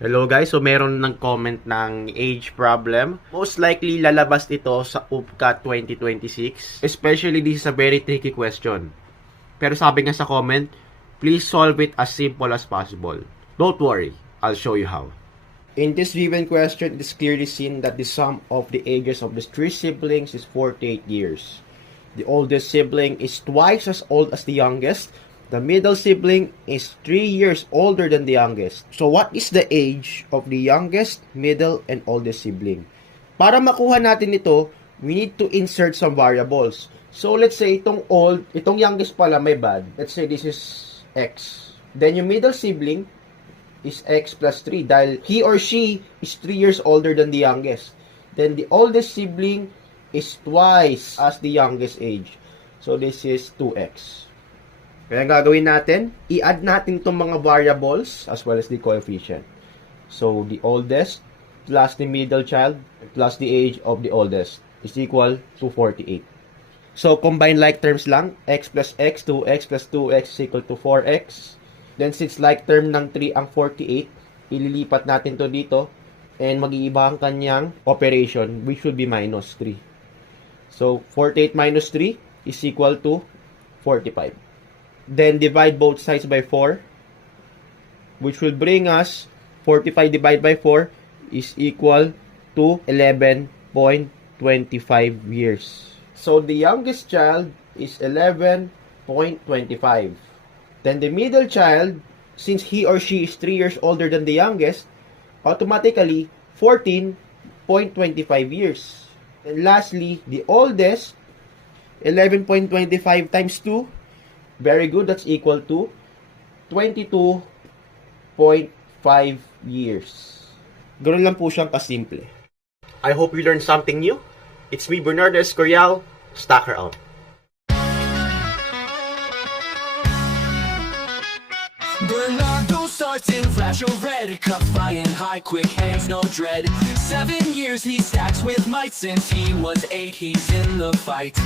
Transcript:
Hello guys, so meron ng comment ng age problem. Most likely lalabas ito sa UPCAT 2026. Especially this is a very tricky question. Pero sabi nga sa comment, please solve it as simple as possible. Don't worry, I'll show you how. In this given question, it is clearly seen that the sum of the ages of the three siblings is 48 years. The oldest sibling is twice as old as the youngest. The middle sibling is 3 years older than the youngest. So what is the age of the youngest, middle, and oldest sibling? Para makuha natin ito, we need to insert some variables. So let's say itong youngest pala may bad. Let's say this is X. Then yung middle sibling is X plus 3 dahil he or she is 3 years older than the youngest. Then the oldest sibling is twice as the youngest age. So this is 2X. Kaya ang gagawin natin, i-add natin itong mga variables as well as the coefficient. So, the oldest plus the middle child plus the age of the oldest is equal to 48. So, combine like terms lang, x plus x, 2x plus 2x is equal to 4x. Then, since like term ng 3 ang 48, ililipat natin to dito and mag-iiba ang kanyang operation which should be minus 3. So, 48 minus 3 is equal to 45. Then divide both sides by 4, which will bring us 45 divided by 4 is equal to 11.25 years. So the youngest child is 11.25. Then the middle child, since he or she is 3 years older than the youngest, automatically 14.25 years. And lastly, the oldest, 11.25 times 2, very good, that's equal to 22.5 years. Ganun lang po siyang kasimple. I hope you learned something new. It's me, Bernardo Escorial. Stacker out. Bernardo starts in flash or red, cup flying high, quick hands, no dread. 7 years he stacks with might since he was 8, he's in the fight.